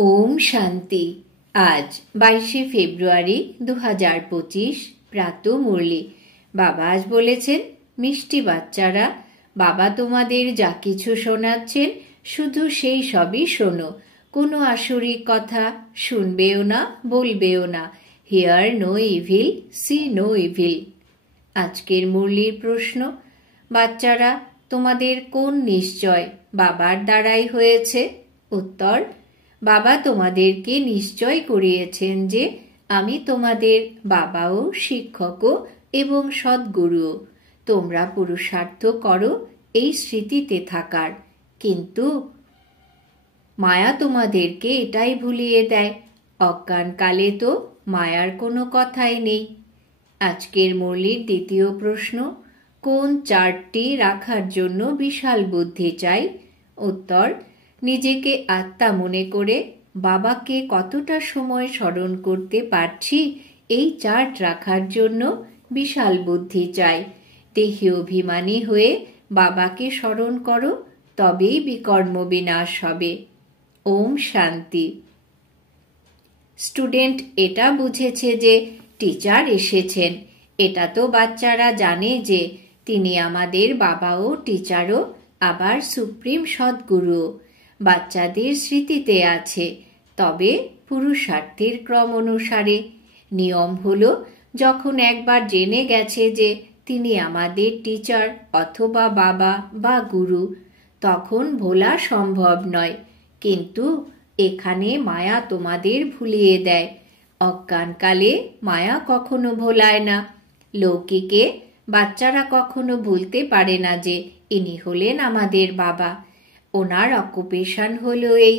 ওম শান্তি। আজ 22শে ফেব্রুয়ারি 2025 প্রাত মুরলি। বাবা আজ বলেছেন, মিষ্টি বাচ্চারা, বাবা তোমাদের যা কিছু শোনাচ্ছেন শুধু সেই সবই শোনো। কোনো আসরিক কথা শুনবেও না, বলবেও না। Hear no evil, see no evil. আজকের মুরলির প্রশ্ন, বাচ্চারা তোমাদের কোন নিশ্চয় বাবার দ্বারাই হয়েছে? উত্তর, বাবা তোমাদেরকে নিশ্চয় করিয়েছেন যে আমি তোমাদের বাবাও, শিক্ষকও এবং সদ্গুরুও। তোমরা পুরুষার্থ করো এই স্মৃতিতে থাকার, কিন্তু মায়া তোমাদেরকে এটাই ভুলিয়ে দেয়। অজ্ঞানকালে তো মায়ার কোনো কথাই নেই। আজকের মুরলির দ্বিতীয় প্রশ্ন, কোন চার্টটি রাখার জন্য বিশাল বুদ্ধি চাই? উত্তর, নিজেকে আত্মা মনে করে বাবাকে কতটা সময় স্মরণ করতে পারছি এই চার্ট রাখার জন্য বিশাল বুদ্ধি চাই। দেহি অভিমানী হয়ে বাবাকে স্মরণ করো, তবেই বিকর্ম বিনাশ হবে। ওম শান্তি। স্টুডেন্ট এটা বুঝেছে যে টিচার এসেছেন। এটা তো বাচ্চারা জানে যে তিনি আমাদের বাবাও, টিচারও, আবার সুপ্রিম সদ্গুরু। বাচ্চাদের স্মৃতিতে আছে, তবে পুরুষার্থের ক্রম অনুসারে। নিয়ম হলো, যখন একবার জেনে গেছে যে তিনি আমাদের টিচার অথবা বাবা বা গুরু, তখন ভোলা সম্ভব নয়। কিন্তু এখানে মায়া তোমাদের ভুলিয়ে দেয়। অজ্ঞানকালে মায়া কখনো ভোলায় না। লৌকিকে বাচ্চারা কখনো ভুলতে পারে না যে ইনি হলেন আমাদের বাবা। ওনার অকুপেশন হলো এই।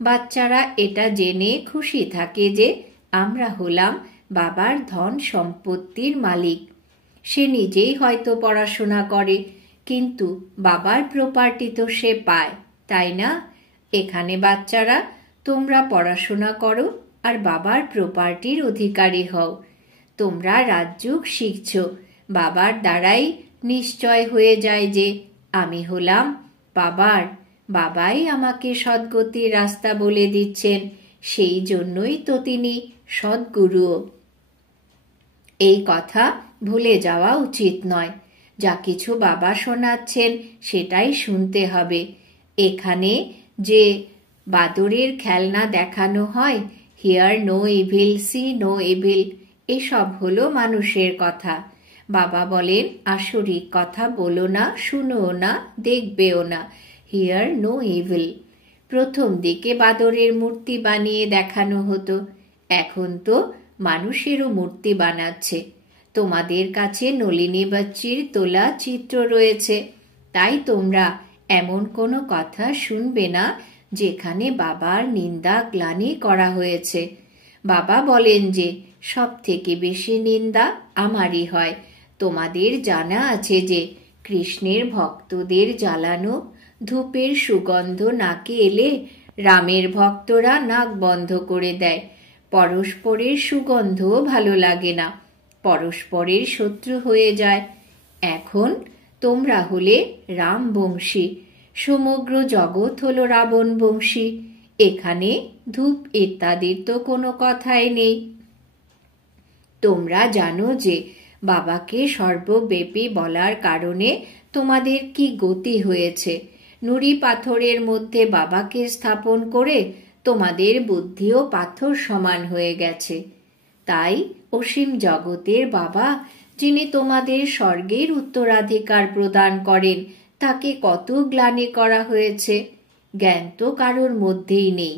বাচ্চারা এটা জেনে খুশি থাকে যে আমরা হলাম বাবার ধন সম্পত্তির মালিক। সে নিজেই হয়তো পড়াশোনা করে, কিন্তু বাবার প্রপার্টি তো সে পায়, তাই না? এখানে বাচ্চারা, তোমরা পড়াশোনা করো আর বাবার প্রপার্টির অধিকারী হও। তোমরা রাজযোগ শিখছ, বাবার দ্বারাই নিশ্চয় হয়ে যায় যে আমি হলাম বাবার। বাবাই আমাকে সদ্গতির রাস্তা বলে দিচ্ছেন, সেই জন্যই তো তিনি সদ্গুরুও। এই কথা ভুলে যাওয়া উচিত নয়। যা কিছু বাবা শোনাচ্ছেন সেটাই শুনতে হবে। এখানে যে বাদরের খেলনা দেখানো হয়, hear no evil, see no evil, এসব হলো মানুষের কথা। বাবা বলেন, আসরিক কথা বলো না, শুনো না, দেখবেও না। Hear no evil. প্রথম দিকে বাদরের মূর্তি বানিয়ে দেখানো হতো, এখন তো মানুষেরও মূর্তি বানাচ্ছে। তোমাদের কাছে নলিনী বাচ্চির তোলা চিত্র রয়েছে, তাই তোমরা এমন কোনো কথা শুনবে না যেখানে বাবার নিন্দা গ্লানি করা হয়েছে। বাবা বলেন যে সব থেকে বেশি নিন্দা আমারই হয়। তোমাদের জানা আছে যে কৃষ্ণের ভক্তদের জ্বালানো ধূপের সুগন্ধ নাকে এলে রামের ভক্তরা নাক বন্ধ করে দেয়। পরস্পরের সুগন্ধও ভালো লাগে না, পরস্পরের শত্রু হয়ে যায়। এখন তোমরা হলে রামবংশী, সমগ্র জগৎ হলো রাবণ বংশী। এখানে ধূপ ইত্যাদির তো কোনো কথাই নেই। তোমরা জানো যে বাবাকে সর্বব্যাপী বলার কারণে তোমাদের কি গতি হয়েছে। নুড়ি পাথরের মধ্যে বাবাকে স্থাপন করে তোমাদের বুদ্ধিও পাথর সমান হয়ে গেছে। তাই অসীম জগতের বাবা, যিনি তোমাদের স্বর্গের উত্তরাধিকার প্রদান করেন, তাকে কত গ্লানি করা হয়েছে। জ্ঞান তো কারোর মধ্যেই নেই।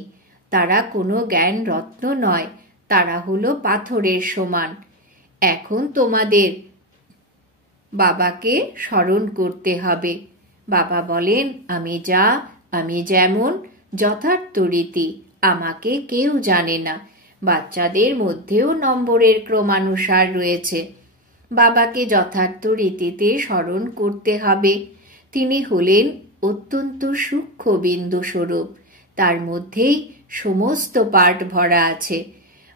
তারা কোনো জ্ঞান রত্ন নয়, তারা হলো পাথরের সমান। এখন তোমাদের বাবাকে স্মরণ করতে হবে। বাবা বলেন, আমি যা, আমি যেমন, যথার্থ রীতি আমাকে কেউ জানে না। বাচ্চাদের মধ্যেও নম্বরের ক্রমানুসার রয়েছে। বাবাকে যথার্থ রীতিতে স্মরণ করতে হবে। তিনি হলেন অত্যন্ত সূক্ষ্ম বিন্দু স্বরূপ, তার মধ্যেই সমস্ত পার্ট ভরা আছে।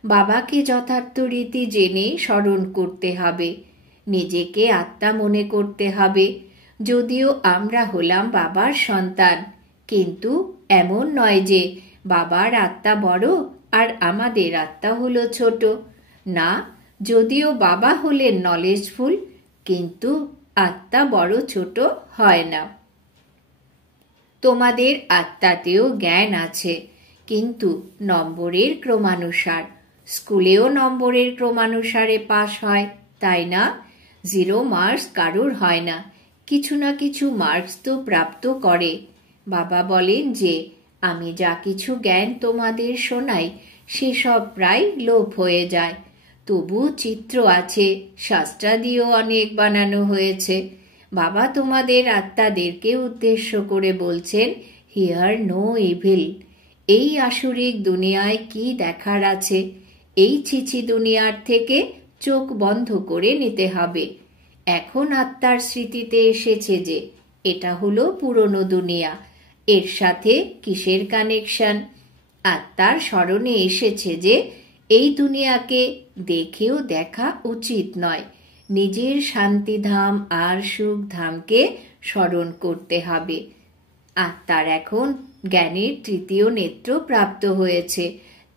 বাবাকে যথার্থ রীতি জেনে স্মরণ করতে হবে। নিজেকে আত্মা মনে করতে হবে। যদিও আমরা হলাম বাবার সন্তান, কিন্তু এমন নয় যে বাবার আত্মা বড় আর আমাদের আত্মা হলো ছোট। না, যদিও বাবা হলেন নলেজফুল, কিন্তু আত্মা বড় ছোট হয় না। তোমাদের আত্মাতেও জ্ঞান আছে, কিন্তু নম্বরের ক্রমানুসার। স্কুলেও নম্বরের ক্রমানুসারে পাস হয়, তাই না? 0 মার্কস কারুর হয় না, কিছু না কিছু মার্কস তো প্রাপ্ত করে। বাবা বলেন যে আমি যা কিছু জ্ঞান তোমাদের শোনাই সেসব প্রায় লোপ হয়ে যায়। তবু চিত্র আছে, শাস্ত্রাদিও অনেক বানানো হয়েছে। বাবা তোমাদের আত্মাদেরকে উদ্দেশ্য করে বলছেন, হিয়ার নো ইভিল। এই আসরিক দুনিয়ায় কি দেখার আছে? এই ছিছি দুনিয়ার থেকে চোখ বন্ধ করে নিতে হবে। এখন আত্মার স্মৃতিতে এসেছে যে এটা হলো পুরনো দুনিয়া, এর সাথে কিসের কানেকশন? আত্মার স্মরণে এসেছে যে এই দুনিয়াকে দেখেও দেখা উচিত নয়। নিজের শান্তিধাম আর সুখধামকে স্মরণ করতে হবে। আত্মার এখন জ্ঞানের 3য় নেত্র প্রাপ্ত হয়েছে,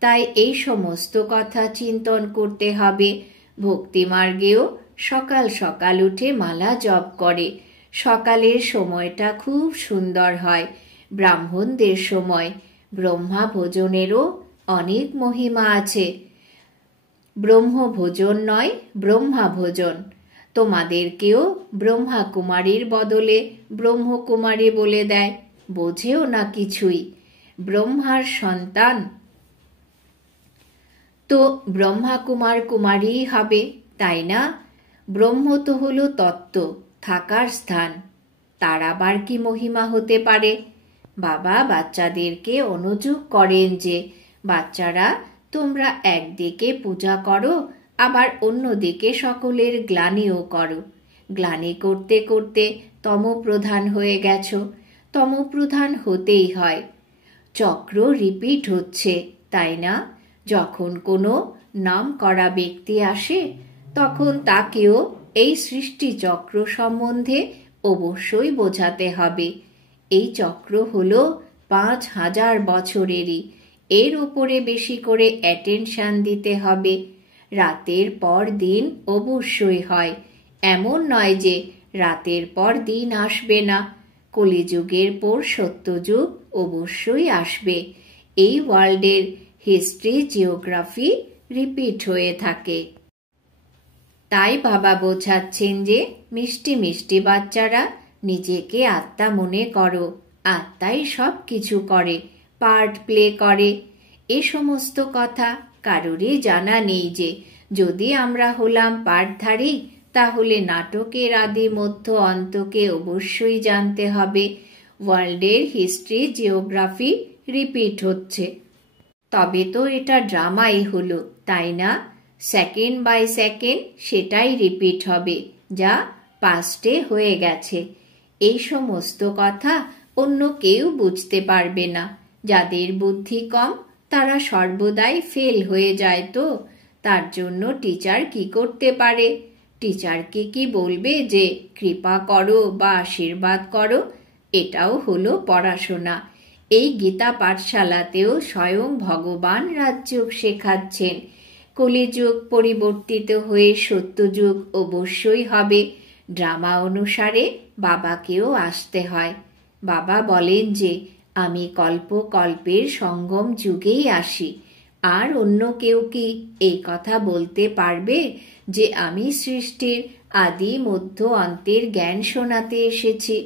তাই এই সমস্ত কথা চিন্তন করতে হবে। ভক্তিমার্গেও সকাল সকাল উঠে মালা জপ করে। সকালের সময়টা খুব সুন্দর হয়, ব্রাহ্মণদের সময়। ব্রহ্মা ভোজনেরও অনেক মহিমা আছে। ব্রহ্ম ভোজন নয়, ব্রহ্মা ভোজন। তোমাদেরকেও ব্রহ্মা কুমারীর বদলে ব্রহ্মকুমারী বলে দেয়, বোঝেও না কিছুই। ব্রহ্মার সন্তান তো ব্রহ্মা কুমার কুমারী হবে, তাই না? ব্রহ্ম তো হলো তত্ত্ব, থাকার স্থান। তার আবার কি মহিমা হতে পারে? বাবা বাচ্চাদেরকে অনুযোগ করেন যে, বাচ্চারা তোমরা একদিকে পূজা করো, আবার অন্যদিকে সকলের গ্লানিও করো। গ্লানি করতে করতে তমপ্রধান হয়ে গেছো। তমপ্রধান হতেই হয়। চক্র রিপিট হচ্ছে, তাই না? যখন কোনো নাম করা ব্যক্তি আসে, তখন তাকেও এই সৃষ্টি চক্র সম্বন্ধে অবশ্যই বোঝাতে হবে। এই চক্র হলো 5000 বছরেরই। এর উপরে বেশি করে অ্যাটেনশন দিতে হবে। রাতের পর দিন অবশ্যই হয়, এমন নয় যে রাতের পর দিন আসবে না। কলিযুগের পর সত্যযুগ অবশ্যই আসবে। এই ওয়ার্ল্ডের হিস্ট্রি জিওগ্রাফি রিপিট হয়ে থাকে। তাই বাবা বোঝাচ্ছেন যে মিষ্টি মিষ্টি বাচ্চারা নিজেকে আত্মা মনে করো। আত্মাই সব কিছু করে, পার্ট প্লে করে। এ সমস্ত কথা কারোরই জানা নেই যে যদি আমরা হলাম পাঠধারী, তাহলে নাটকের আদি মধ্য অন্তকে অবশ্যই জানতে হবে। ওয়ার্ল্ডের হিস্ট্রি জিওগ্রাফি রিপিট হচ্ছে, তবে তো এটা ড্রামাই হলো, তাই না? সেকেন্ড বাই সেকেন্ড সেটাই রিপিট হবে যা পাস্টে হয়ে গেছে। এই সমস্ত কথা অন্য কেউ বুঝতে পারবে না। যাদের বুদ্ধি কম তারা সর্বদাই ফেল হয়ে যায়। তো তার জন্য টিচার কি করতে পারে? টিচারকে কি বলবে যে কৃপা করো বা আশীর্বাদ করো? এটাও হলো পড়াশোনা। এই গীতা পাঠশালাতেও স্বয়ং ভগবান রাজযোগ শেখাচ্ছেন। কলিযুগ পরিবর্তিত হয়ে সত্যযুগ অবশ্যই হবে। ড্রামা অনুসারে বাবাকেও আসতে হয়। বাবা বলেন যে আমি কল্পের সঙ্গম যুগেই আসি। আর অন্য কেউ কি এই কথা বলতে পারবে যে আমি সৃষ্টির আদি মধ্য অন্তের জ্ঞান শোনাতে এসেছি?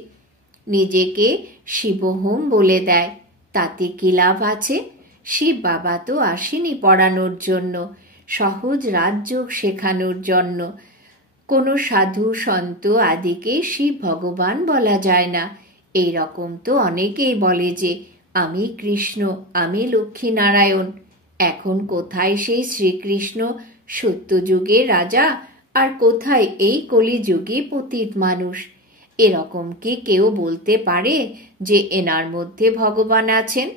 নিজেকে শিবহোম বলে দেয়, তাতে কি লাভ আছে? শিব বাবা তো আসেনি পড়ানোর জন্য, সহজ রাজযোগ শেখানোর জন্য। কোনো সাধু সন্ত আদিকে শিব ভগবান বলা যায় না। এই রকম তো অনেকেই বলে যে আমি কৃষ্ণ, আমি লক্ষ্মীনারায়ণ। এখন কোথায় সেই শ্রীকৃষ্ণ সত্যযুগের রাজা, আর কোথায় এই কলিযুগে পতিত মানুষ? এরকম কি কেউ বলতে পারে যে এনার মধ্যে ভগবান আছেন?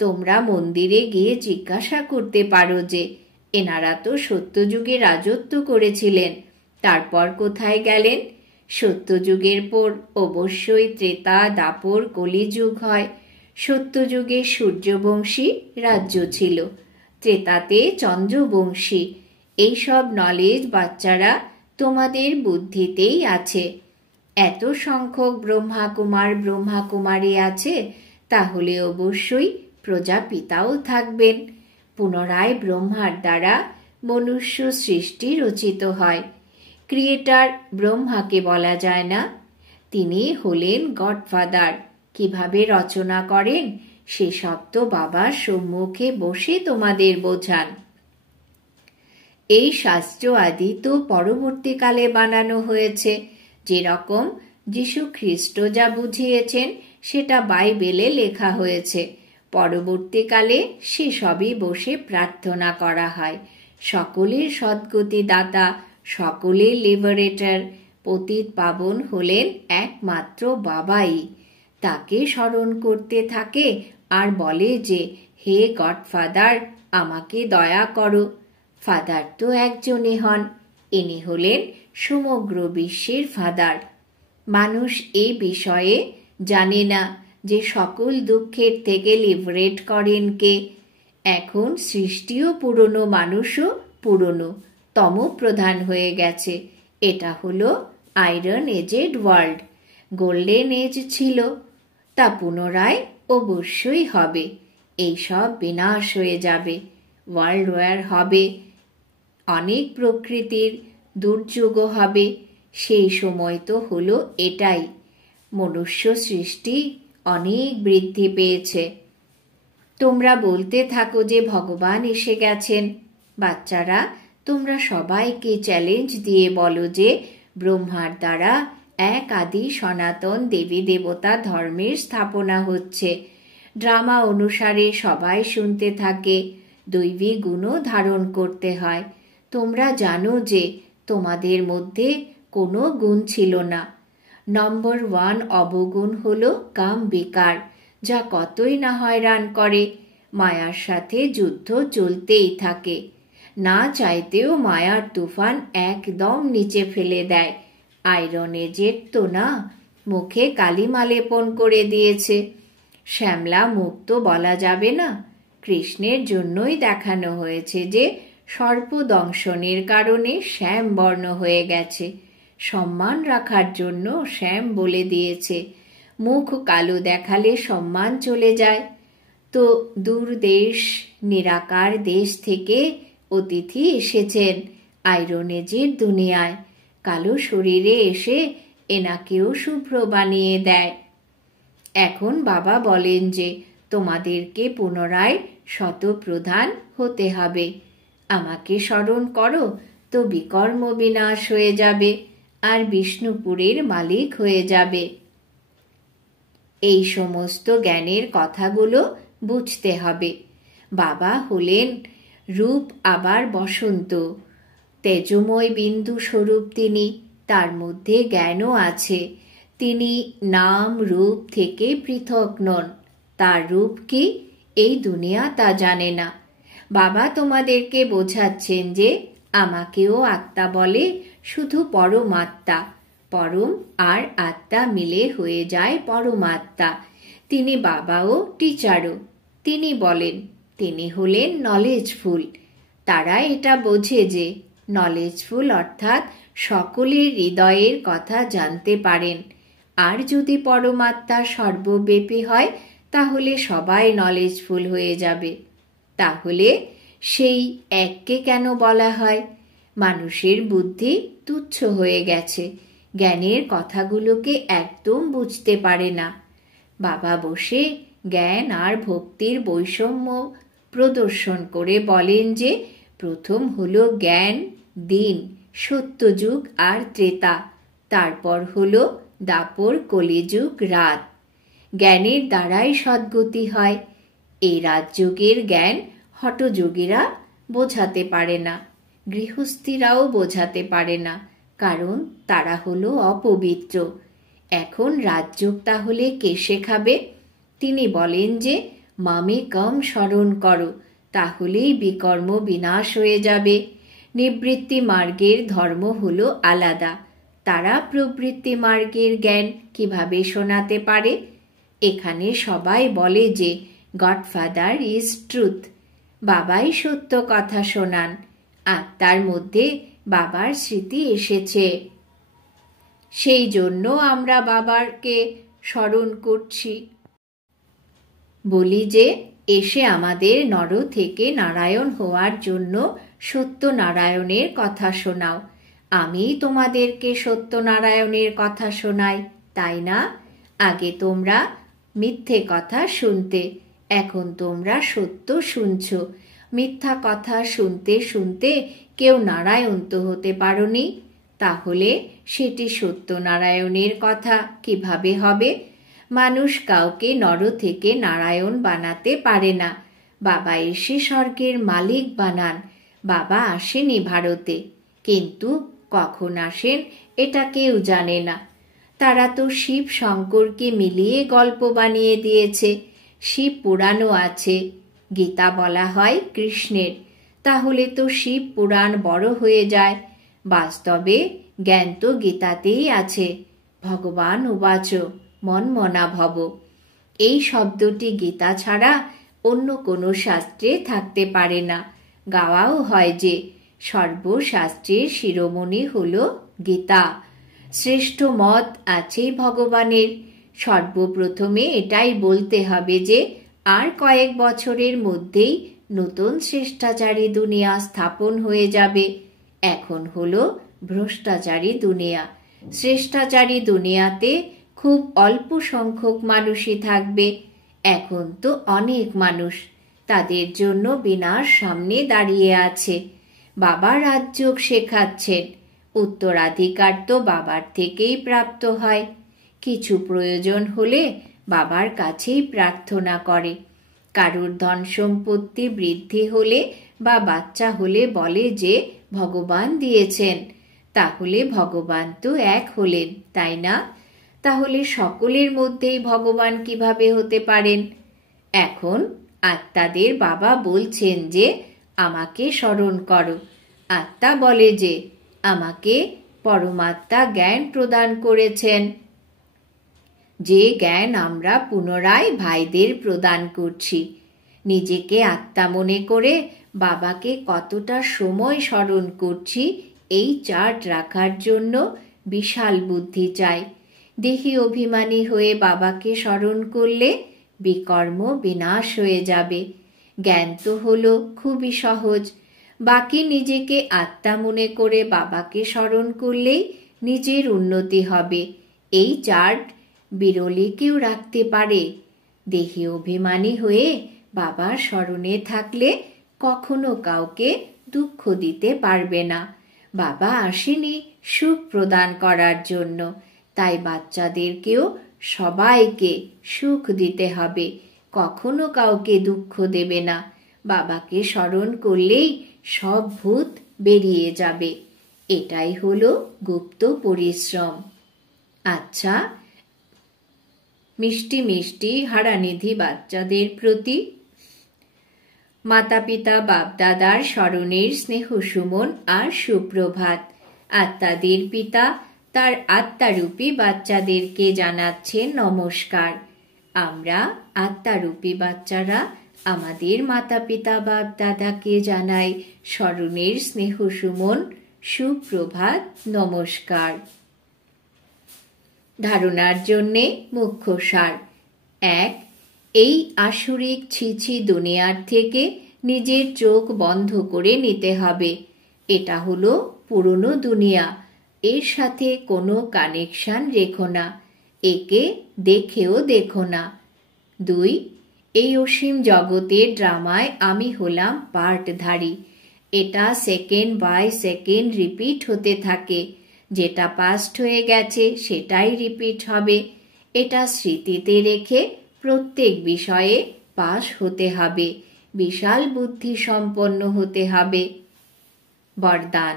তোমরা মন্দিরে গিয়ে জিজ্ঞাসা করতে পারো যে এনারা তো সত্যযুগে রাজত্ব করেছিলেন, তারপর কোথায় গেলেন? সত্যযুগের পর অবশ্যই ত্রেতা, দাপর, কলিযুগ হয়। সত্যযুগে সূর্যবংশী রাজ্য ছিল, ত্রেতাতে চন্দ্রবংশী। এইসব নলেজ বাচ্চারা তোমাদের বুদ্ধিতেই আছে। এত সংখ্যক ব্রহ্মাকুমার ব্রহ্মাকুমারী আছে, তাহলে অবশ্যই প্রজাপিতাও থাকবেন। পুনরায় ব্রহ্মার দ্বারা মনুষ্য সৃষ্টি রচিত হয়। ক্রিয়েটার ব্রহ্মাকে বলা যায় না, তিনি হলেন গডফাদার। কিভাবে রচনা করেন সেসব তো বাবার সম্মুখে বসে তোমাদের বোঝান। এই শাস্ত্র আদি তো পরবর্তীকালে বানানো হয়েছে। যেরকম যীশু খ্রিস্ট যা বুঝিয়েছেন সেটা বাইবেলে লেখা হয়েছে। পরবর্তীকালে সেসবই বসে প্রার্থনা করা হয়। সকলের সদ্গতি দাতা, সকলের লিবারেটর, পতিত পাবন হলেন একমাত্র বাবাই। তাকে স্মরণ করতে থাকে আর বলে যে, হে গডফাদার, আমাকে দয়া করো। ফাদার তো একজনই হন, ইনি হলেন সমগ্র বিশ্বের ফাদার। মানুষ এই বিষয়ে জানে না যে সকল দুঃখের থেকে লিবারেট করেন কে। এখন সৃষ্টিও পুরনো, মানুষও পুরনো, তমপ্রধান হয়ে গেছে। এটা হলো iron aged world. Golden age ছিল, তা পুনরায় অবশ্যই হবে। এইসব বিনাশ হয়ে যাবে, ওয়ার্ল্ড ওয়ার হবে, অনেক প্রকৃতির দুর্যোগ হবে। সেই সময় তো হলো এটাই। মনুষ্য সৃষ্টি অনেক বৃদ্ধি পেয়েছে। তোমরা বলতে থাকো যে ভগবান এসে গেছেন। বাচ্চারা, তোমরা সবাইকে চ্যালেঞ্জ দিয়ে বলো যে ব্রহ্মার দ্বারা এক আদি সনাতন দেবী দেবতা ধর্মের স্থাপনা হচ্ছে। ড্রামা অনুসারে সবাই শুনতে থাকে। দৈবী গুণও ধারণ করতে হয়। তোমরা জানো যে তোমাদের মধ্যে কোনো গুণ ছিল না। নম্বর 1 অবগুণ হলো কাম বিকার, যা কতই না হয়রান করে। মায়ার সাথে যুদ্ধ চলতেই থাকে। না চাইতেও মায়ার তুফান একদম নিচে ফেলে দেয়। আয়রন এজেড তো না, মুখে কালিমা লেপন করে দিয়েছে। শ্যামলা মুক্ত বলা যাবে না। কৃষ্ণের জন্যই দেখানো হয়েছে যে সর্পদংশনের কারণে শ্যাম বর্ণ হয়ে গেছে। সম্মান রাখার জন্য শ্যাম বলে দিয়েছে। মুখ কালো দেখালে সম্মান চলে যায়। তো দূর দেশ, নিরাকার দেশ থেকে অতিথি এসেছেন আয়রন এজের দুনিয়ায়। কালো শরীরে এসে এনাকেও শুভ্র বানিয়ে দেয়। এখন বাবা বলেন যে তোমাদেরকে পুনরায় শতপ্রধান হতে হবে। আমাকে স্মরণ করো তো বিকর্ম বিনাশ হয়ে যাবে আর বিষ্ণুপুরের মালিক হয়ে যাবে। এই সমস্ত জ্ঞানের কথাগুলো বুঝতে হবে। বাবা হলেন রূপ আবার বসন্ত, তেজময় বিন্দু স্বরূপ তিনি। তার মধ্যে জ্ঞানও আছে। তিনি নাম রূপ থেকে পৃথক নন। তার রূপ কি এই দুনিয়া তা জানে না। বাবা তোমাদেরকে বোঝাচ্ছেন যে আমাকেও আত্মা বলে শুধু পরমাত্মা। পরম আর আত্মা মিলে হয়ে যায় পরমাত্মা। তিনি বাবাও টিচারও। তিনি বলেন তিনি হলেন নলেজফুল। তারা এটা বোঝে যে নলেজফুল অর্থাৎ সকলের হৃদয়ের কথা জানতে পারেন। আর যদি পরমাত্মা সর্বব্যাপী হয় তাহলে সবাই নলেজফুল হয়ে যাবে। তাহলে সেই এককে কেন বলা হয়? মানুষের বুদ্ধি তুচ্ছ হয়ে গেছে, জ্ঞানের কথাগুলোকে একদম বুঝতে পারে না। বাবা বসে জ্ঞান আর ভক্তির বৈষম্য প্রদর্শন করে বলেন যে প্রথম হলো জ্ঞান দিন, সত্যযুগ আর ত্রেতা, তারপর হলো দাপর কলিযুগ রাত। জ্ঞানের দ্বারাই সদ্গতি হয়। এই রাজযোগের জ্ঞান হঠযোগীরা বোঝাতে পারে না, গৃহস্থীরাও বোঝাতে পারে না, কারণ তারা হলো অপবিত্র। এখন রাজযোগ তাহলে কে শেখাবে? তিনি বলেন যে মামে কম স্মরণ করো, তাহলেই বিকর্ম বিনাশ হয়ে যাবে। নিবৃত্তি মার্গের ধর্ম হলো আলাদা। তারা প্রবৃত্তি মার্গের জ্ঞান কিভাবে শোনাতে পারে? এখানে সবাই বলে যে গডফাদার ইজ ট্রুথ, বাবাই সত্য কথা শোনান। আত্মার মধ্যে বাবার স্মৃতি এসেছে, সেই জন্য আমরা বাবাকে স্মরণ করছি। বলি যে এসে আমাদের নর থেকে নারায়ণ হওয়ার জন্য সত্যনারায়ণের কথা শোনাও। আমি তোমাদেরকে সত্যনারায়ণের কথা শোনাই, তাই না? আগে তোমরা মিথ্যে কথা শুনতে, এখন তোমরা সত্য শুনছ। মিথ্যা কথা শুনতে শুনতে কেউ নারায়ণ তো হতে পারোনি, তাহলে সেটি সত্যনারায়ণের কথা কিভাবে হবে? মানুষ কাউকে নর থেকে নারায়ণ বানাতে পারে না। বাবা এসে স্বর্গের মালিক বানান। বাবা আসেনি ভারতে, কিন্তু কখন আসেন এটা কেউ জানে না। তারা তো শিব শঙ্করকে মিলিয়ে গল্প বানিয়ে দিয়েছে। শিব পুরাণও আছে, গীতা বলা হয় কৃষ্ণের, তাহলে তো শিব পুরাণ বড় হয়ে যায়। বাস্তবে জ্ঞান তো গীতাতেই আছে। ভগবান উবাচ মনমনা ভব, এই শব্দটি গীতা ছাড়া অন্য কোনো শাস্ত্রে থাকতে পারে না। গাওয়াও হয় যে সর্বশাস্ত্রের শিরোমণি হল গীতা। শ্রেষ্ঠ মত আছে ভগবানের। সর্বপ্রথমে এটাই বলতে হবে যে আর কয়েক বছরের মধ্যেই নতুন শ্রেষ্টাচারী দুনিয়া স্থাপন হয়ে যাবে। এখন হলো ভ্রষ্টাচারী দুনিয়া। শ্রেষ্টাচারী দুনিয়াতে খুব অল্প সংখ্যক মানুষই থাকবে। এখন তো অনেক মানুষ, তাদের জন্য বিনাশ সামনে দাঁড়িয়ে আছে। বাবা রাজযোগ শেখাচ্ছেন। উত্তরাধিকার তো বাবার থেকেই প্রাপ্ত হয়। কিছু প্রয়োজন হলে বাবার কাছেই প্রার্থনা করে। কারুর ধন সম্পত্তি বৃদ্ধি হলে বা বাচ্চা হলে বলে যে ভগবান দিয়েছেন, তাহলে ভগবান তো এক হলেন, তাই না? তাহলে সকলের মধ্যেই ভগবান কিভাবে হতে পারেন? এখন আত্মাদের বাবা বলছেন যে আমাকে স্মরণ করো। আত্মা বলে যে আমাকে পরমাত্মা জ্ঞান প্রদান করেছেন, যে জ্ঞান আমরা পুনরায় ভাইদের প্রদান করছি। নিজেকে আত্মা মনে করে বাবাকে কতটা সময় স্মরণ করছি এই চার্ট রাখার জন্য বিশাল বুদ্ধি চাই। দেহি অভিমানী হয়ে বাবাকে স্মরণ করলে বিকর্ম বিনাশ হয়ে যাবে। জ্ঞান তো হলো খুবই সহজ। বাকি নিজেকে আত্মা মনে করে বাবাকে স্মরণ করলেই নিজের উন্নতি হবে। এই চার্ট বিরলে কেউ রাখতে পারে। দেহি অভিমানী হয়ে বাবার স্মরণে থাকলে কখনো কাউকে দুঃখ দিতে পারবে না। বাবা আসেনি সুখ প্রদান করার জন্য, তাই বাচ্চাদেরকেও সবাইকে সুখ দিতে হবে, কখনো কাউকে দুঃখ দেবে না। বাবাকে স্মরণ করলেই সব ভূত বেরিয়ে যাবে। এটাই হলো গুপ্ত পরিশ্রম। আচ্ছা, মিষ্টি মিষ্টি হারানিধি বাচ্চাদের প্রতি মাতা পিতা বাপদাদার স্মরণের স্নেহ সুমন আর সুপ্রভাত। আত্মাদের পিতা তার আত্মারূপী বাচ্চাদেরকে জানাচ্ছেন নমস্কার। আমরা আত্মারূপী বাচ্চারা আমাদের মাতা পিতা বাপদাদাকে জানাই স্মরণের স্নেহ সুমন, সুপ্রভাত, নমস্কার। ধারণার জন্যে মুখ্য সার। 1. এই আসরিক ছিছি দুনিয়ার থেকে নিজের চোখ বন্ধ করে নিতে হবে। এটা হলো পুরনো দুনিয়া, এর সাথে কোনো কানেকশন রেখো না, একে দেখেও দেখো না। 2. এই অসীম জগতের ড্রামায় আমি হলাম পার্টধারী। এটা সেকেন্ড বাই সেকেন্ড রিপিট হতে থাকে। যেটা পাস্ট হয়ে গেছে সেটাই রিপিট হবে। এটা স্মৃতিতে রেখে প্রত্যেক বিষয়ে পাস হতে হবে, বিশাল বুদ্ধি সম্পন্ন হতে হবে। বরদান।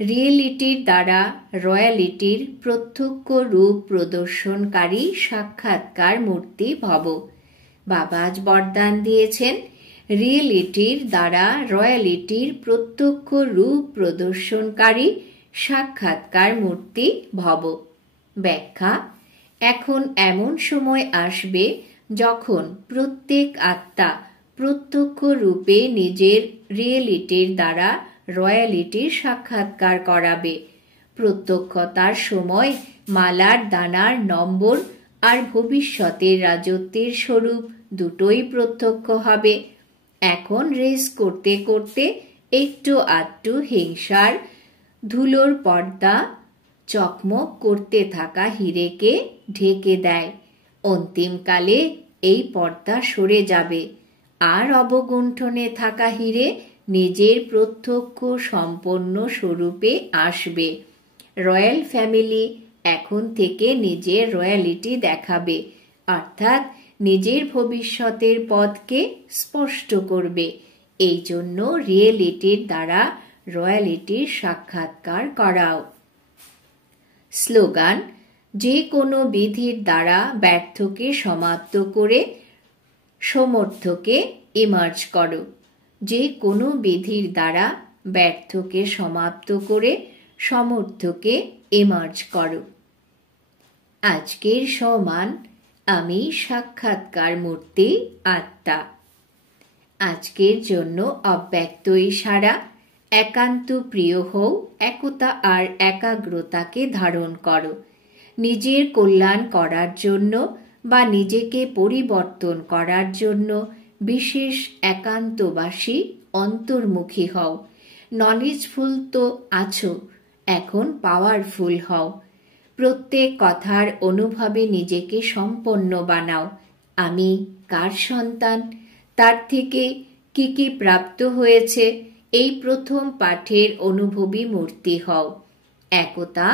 রিয়েলিটির দ্বারা রয়্যালিটির প্রত্যক্ষ রূপ প্রদর্শনকারী সাক্ষাৎকার মূর্তি ভব। বাবা আজ বরদান দিয়েছেন, রিয়েলিটির দ্বারা রয়্যালিটির প্রত্যক্ষ রূপ প্রদর্শনকারী সাক্ষাৎকার মূর্তি ভব। ব্যাখ্যা। এখন এমন সময় আসবে যখন প্রত্যেক আত্মা প্রত্যক্ষ রূপে নিজের রিয়েলিটির দ্বারা রয়্যালিটির সাক্ষাৎকার করাবে। প্রত্যক্ষতার সময় মালার দানার নম্বর আর ভবিষ্যতের রাজত্বের স্বরূপ দুটোই প্রত্যক্ষ হবে। এখন রেস করতে করতে একটু আধটু হিংসার ধুলোর পর্দা চকমক করতে থাকা হীরেকে ঢেকে দেয়। অন্তিমকালে এই পর্দা সরে যাবে, আর অবগুণ্ঠনে থাকা হীরে নিজের প্রত্যক্ষ সম্পন্ন স্বরূপে আসবে। রয়্যাল ফ্যামিলি এখন থেকে নিজের রয়্যালিটি দেখাবে, অর্থাৎ নিজের ভবিষ্যতের পথকে স্পষ্ট করবে। এই জন্য রিয়েলিটির দ্বারা রয়্যালিটির সাক্ষাৎকার করাও। স্লোগান: যে কোনো বিধির দ্বারা ব্যর্থকে সমাপ্ত করে সমর্থকে ইমার্জ করো। যে কোনো বিধির দ্বারা ব্যর্থকে সমাপ্ত করে সমর্থকে ইমার্জ করো। আজকের সমান আমি সাক্ষাৎকার মূর্তি আত্মা। আজকের জন্য অব্যক্ত ইশারা: একান্ত প্রিয় হও, একতা আর একাগ্রতাকে ধারণ করো। নিজের কল্যাণ করার জন্য বা নিজেকে পরিবর্তন করার জন্য বিশেষ একান্তবাসী অন্তর্মুখী হও। নলেজফুল তো আছো, এখন পাওয়ারফুল হও। প্রত্যেক কথার অনুভবে নিজেকে সম্পন্ন বানাও। আমি কার সন্তান, তার থেকে কি কি প্রাপ্ত হয়েছে, এই প্রথম পাঠের অনুভবী মূর্তি হও। একতা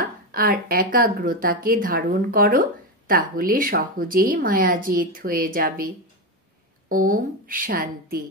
আর একাগ্রতাকে ধারণ করো, তাহলে সহজেই মায়াজিত হয়ে যাবে। ওম শান্তি।